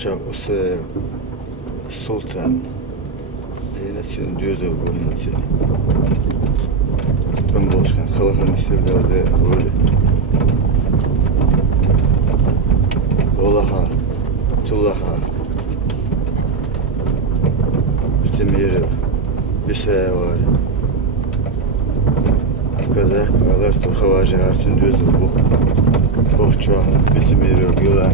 Bohçaklısı Sultan Eylesin diyordu bu ince. Ben boşkan kalakın istevdade öyle. Olaha, Tullaha bütün yeri bir seye var. Kazak ağlar toxavaca artın diyordu bu. Bohça bütün yeri yılan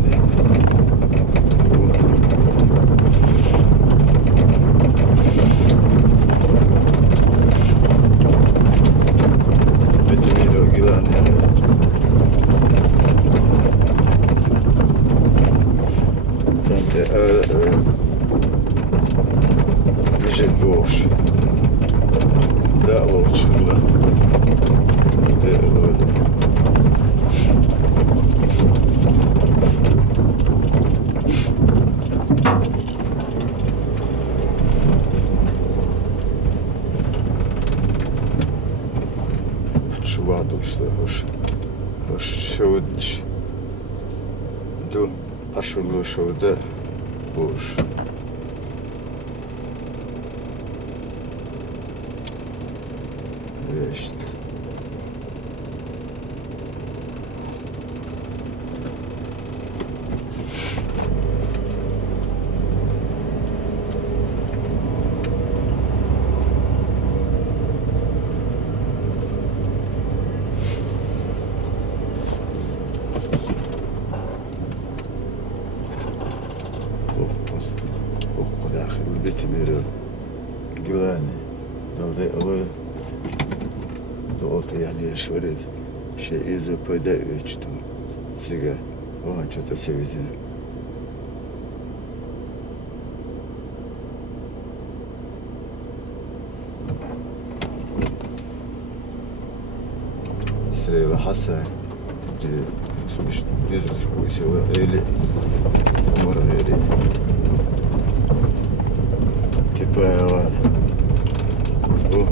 Лежит бомж. Да, лучше, да. Шваду, что шоудч. Ду, ашулу шоуда, буш. İşte. Okku dahil bitmiyor. Güvenli. Dolayı alıyor. Doğru yani şöyle şey izopöde ölçtü. Siga o an çok sevizini. İsrail Hasan diyor. Sonuç bu işe öyle umara öyle. Tipi var. Bu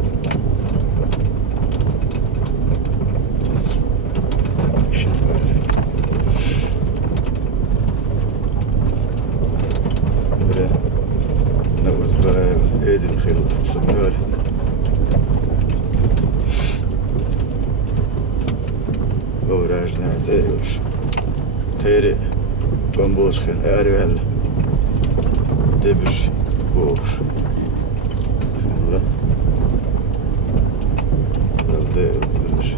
ايدي الخيل السمار وراجنا تايوش تيري بامبوش خين اريال دبش بوش الله لو دبش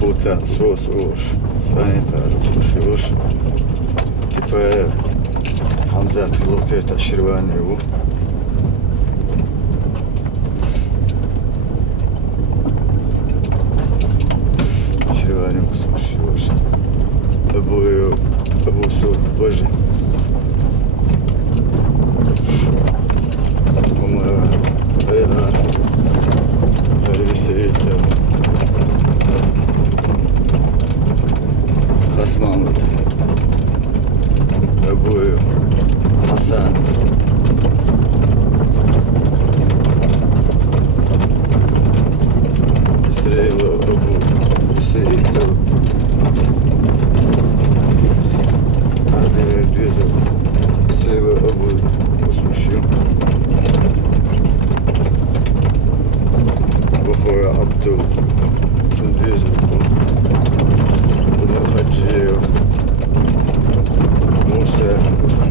Sultan sos uş, sanitar uş, tipa Hamza Loketa Şirvani bu. Şirvani kusmuş uş. Ebu Su Boji. Umara Aylar. Öyle bir seyir Mahmut, Ebu Hasan, İsrail Ebu Seyit, Tabiler diyordu, İsrail Ebu Osmuş'um, Bukhara Abdul, kim diyordu bu? Хаджиев, Муса,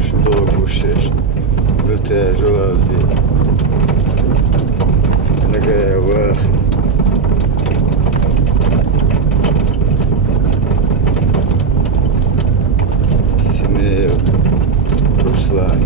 Шудова Гушеш, Вилте Жолалди, Нагая Вахи, Семеев, Руслан.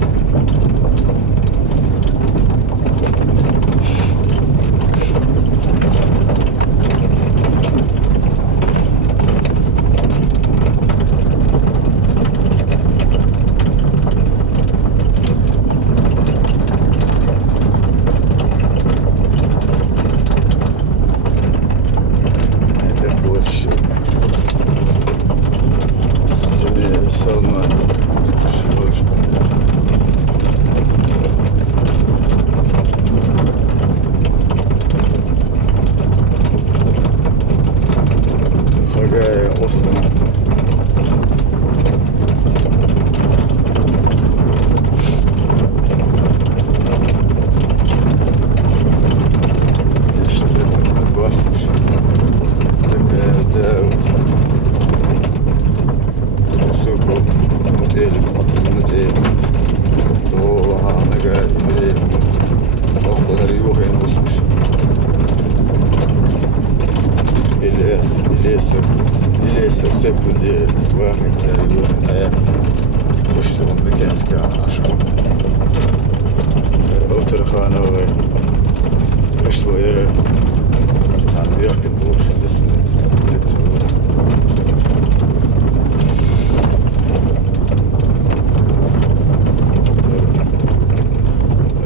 إليسا سبب دي واحد تقريبا واشتغل ميكانيكا عشان أوتر خانة واشتغل يرى تعمل يخبط بوش اسمه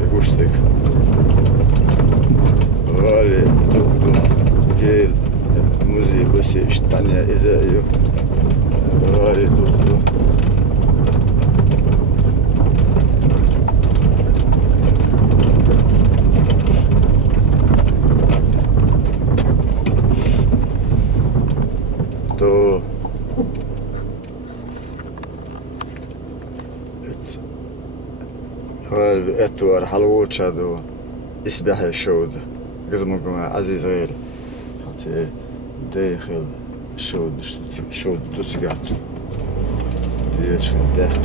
يقوشتك غالي دو جيل موزي بس اشتانيا إذا يو غالي دو تو اتوار حلوات شادو اسبح الشود قدمكم عزيز غيري حتى داخل الشود دوتسقات يشخن داخل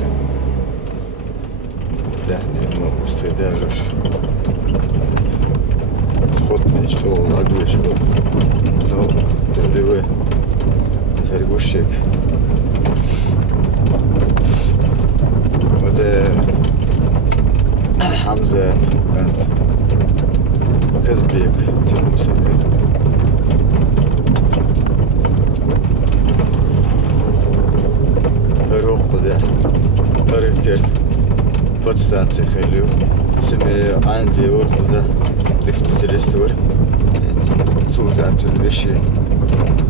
داخل ما مستداجش خطني شلون عدوي شلون نو دلوي فرق وشك وده حمزة كانت تزبيك تلمسني روح قدح طريق كيرت بطستانتي خليو سمي عندي ورخوزة ديك سبيتاليست ور صوت عمت البشي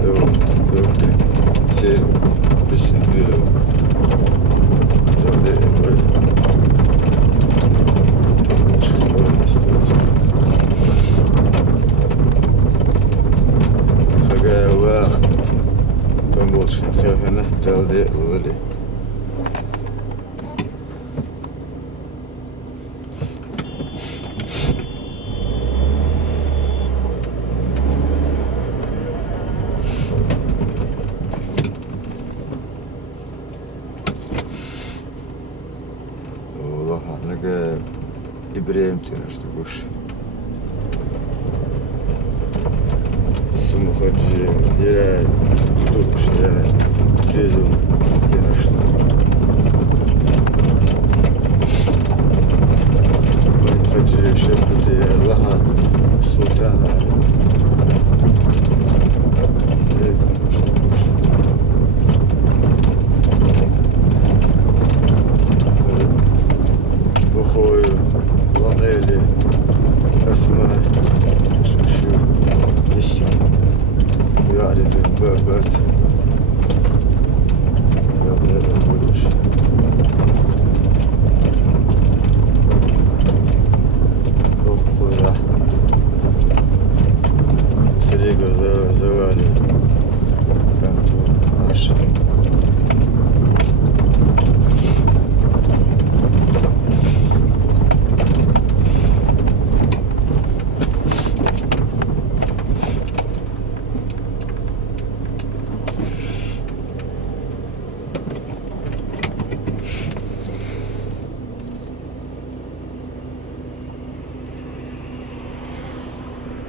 لو سير بس خجاواخ بموتش خلنا تودي ولي والله نلقى إبراهيم تناش تقوش ثم خرج يرى دوش يرى جيزو تناش خرج شرط الله السلطان بخوي ضميلي اسمه شو يسي يعني بالبابات لا أقولش أخوي راح سريقة زوالي كانت عشر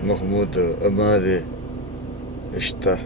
محمود أمادي اشتا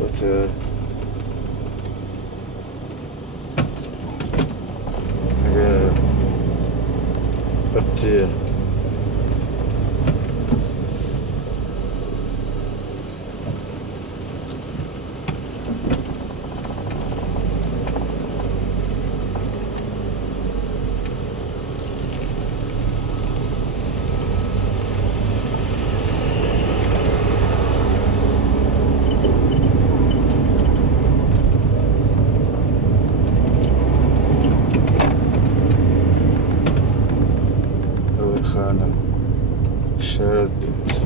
وتر أبتي aşağı diyoruz.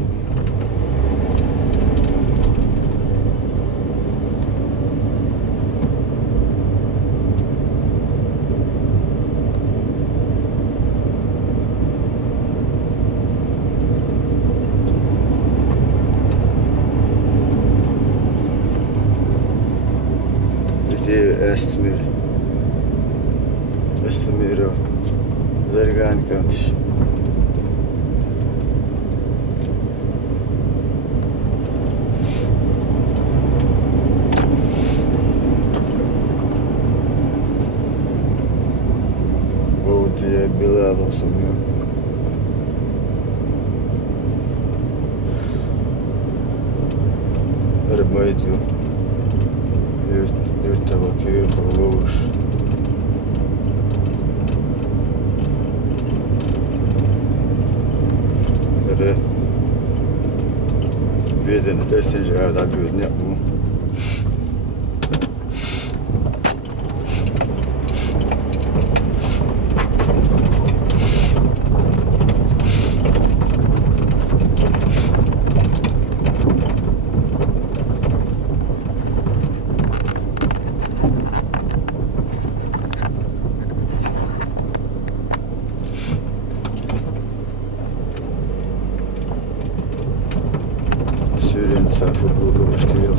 Estimiro Zergani kantiş. Bu diye Bilal olsun ya. Arabayı diyor. Yurt bakıyor, hava vuruş. Böyle birden besince arada bir ne yapmam. Söyleyen sen futbolu başka yok.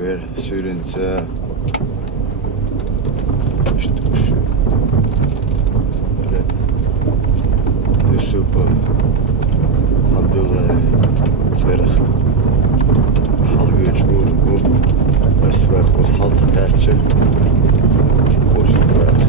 bir sürünse işte şu böyle Yusuf'u Abdullah Serh halbuki uçuyor bu asfalt kod halta taçı boşluk var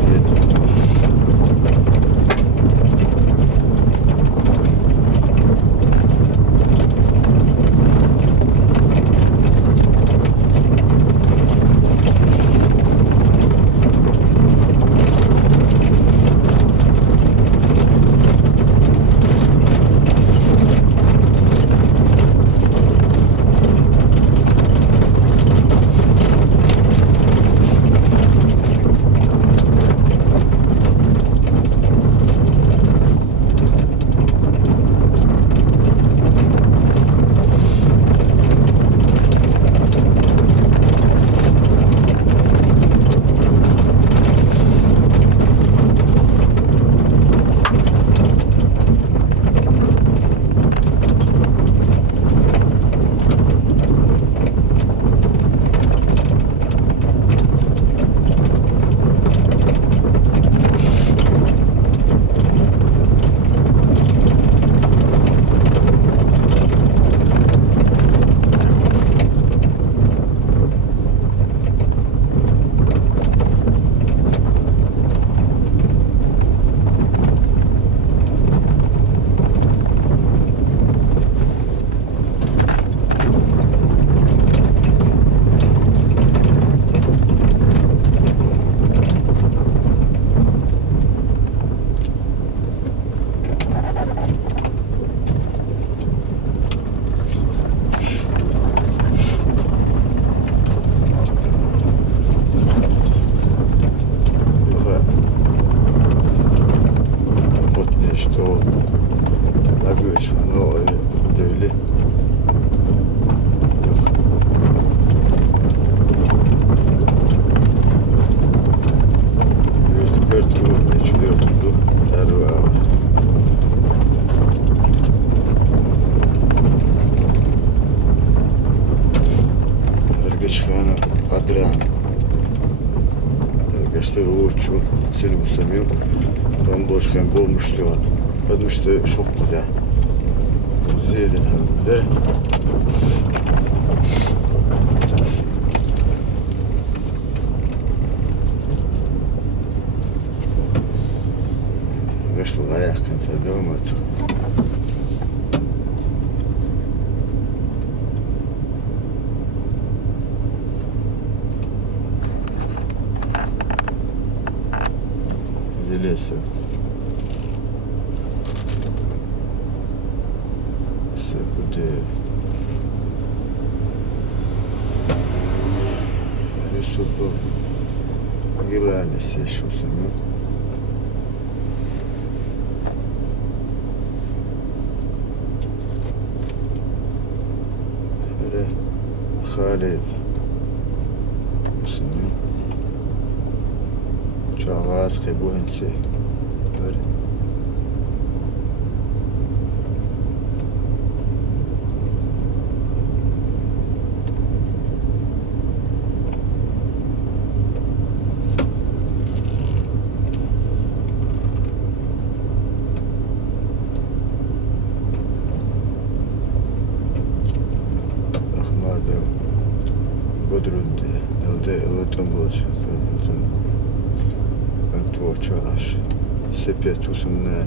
uçuyor, seni istemiyor. Ben boşken bulmuştu o. Ölmüştü şok kadar. Zeyden hem de. Arkadaşlar ayaktan devam et. Леса. Все буде. Рисупу. Гілані сішу самі. Халид. Самі. Çağaz kebuhensi böyle. Ahmad Bodrum'da elde elotan bulacak. Tuočaš sepje tu sam na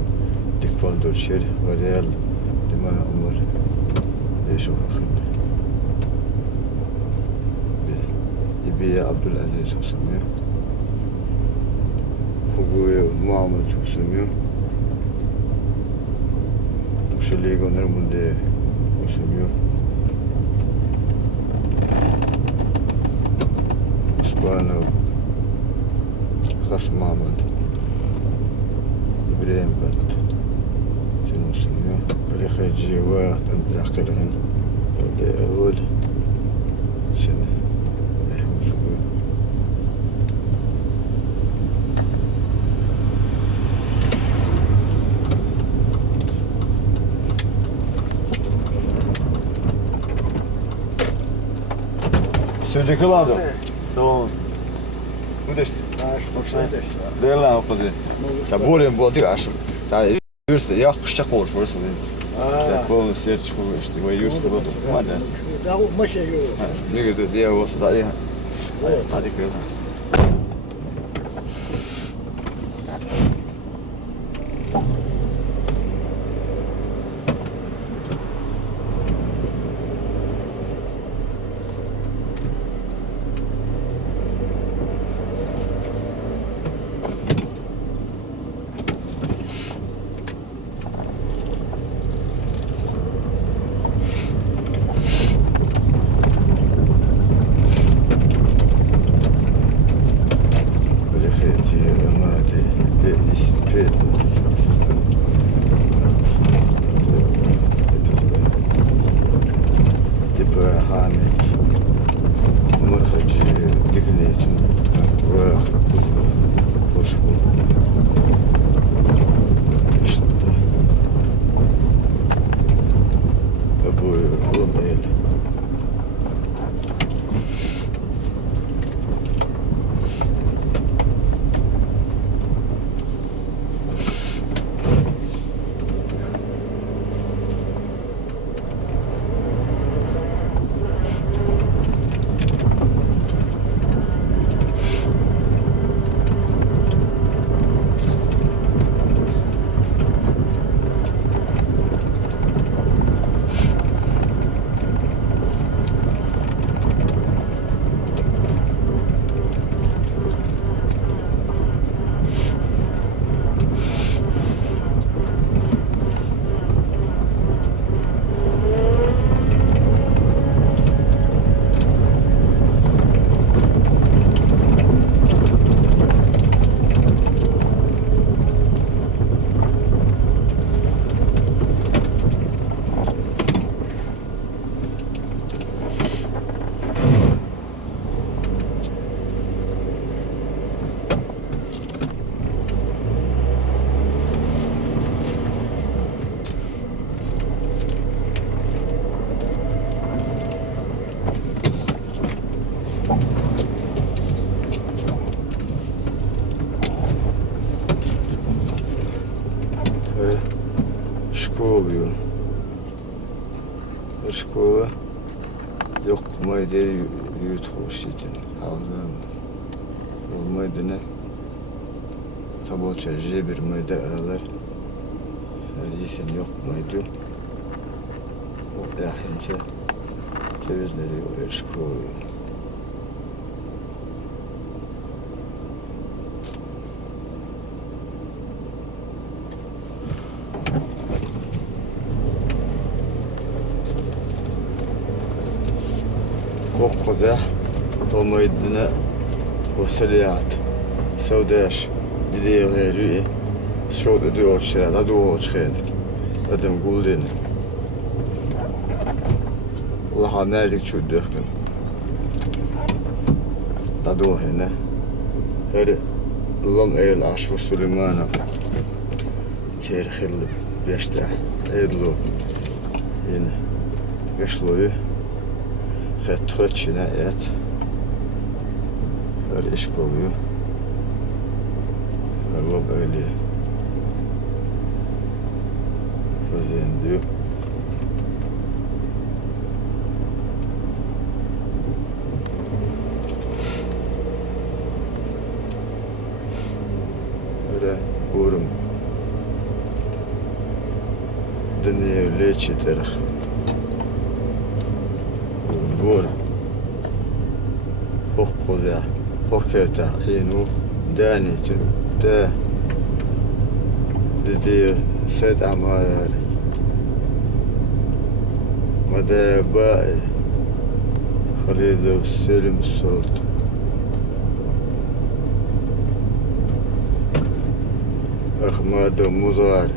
dikval došer varel dima umar leşo hakın İbi Abdülaziz usamıyor Fuguye Muhammed usamıyor Muşaliye gönderim bunda usamıyor Spano Khas Muhammed إبراهيم بنت شنو اسمه اللي خرج جواه داخلهن أول سنة Sürdeki ladım. Tamam. Bu da işte. Değil lan o kadar. Ya bu olayım bu değil aşım. Ya yürüse yakışacak olur şurası değil. Ya kolu ser çıkıyor işte. Bu yürüse bu. Hadi. Ya o maşa yok. Ne gidiyor diye olsa da iyi. Hadi kızım. Школу. Школа. Yok mayda yurt hoş için. Ağzım. Olmaydı ne? Tabolça bir mayda ağlar. Her isim yok maydı. O dahince. Tevizleri o şkolu. Kokkoza olmaydığına o seliyat savdaş diye gayri şurada diyor şurada diyor çıkıyor adam guldin Allah nerede çözdükken adı hene her Allah'ım el aşfı Süleyman'a terhil beşte edlu yine geçloyu Fethuçine et. Öyle iş kovuyor. Allah böyle. Fazen diyor. Öyle uğrum. Dünya leçi tarih. Bor Hokkoza Hokketa inu danitun da dedi set amayar madaba Halid Selim Salt Ahmad Muzar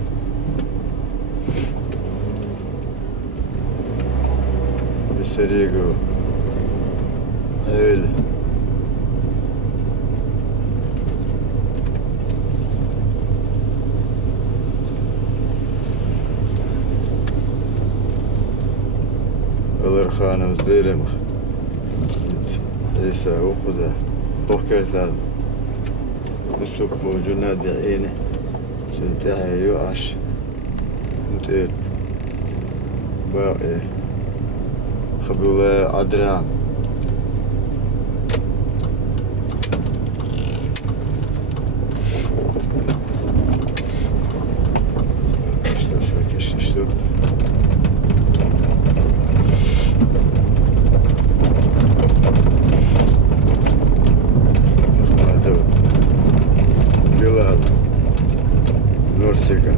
Serigo öyle Alır hanım zelim ليس وقدا بوكيتا بسوق بوجنا دعيني سنتهي يؤش متير باقي خبولة أدران что Ахмадов Билал Нурсиган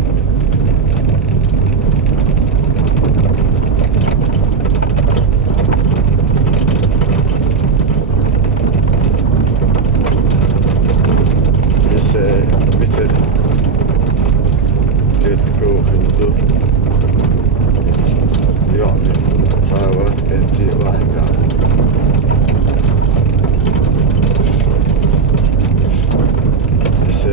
Ese bitir Gittik okudu يعني صارت انتي واحد قاعد بس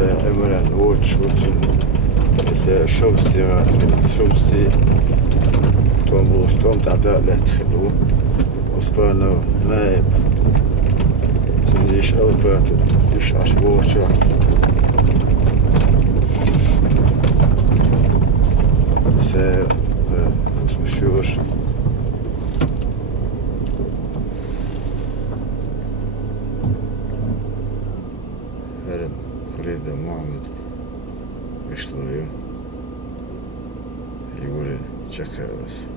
عمرا ووتش بس شمستي توم تعداء لا تخلوه وصبانا نايب ليش أوبات ليش عشبوشة بس اسمه الشوش هرم خليل محمد اشتغل يقول جاكا بس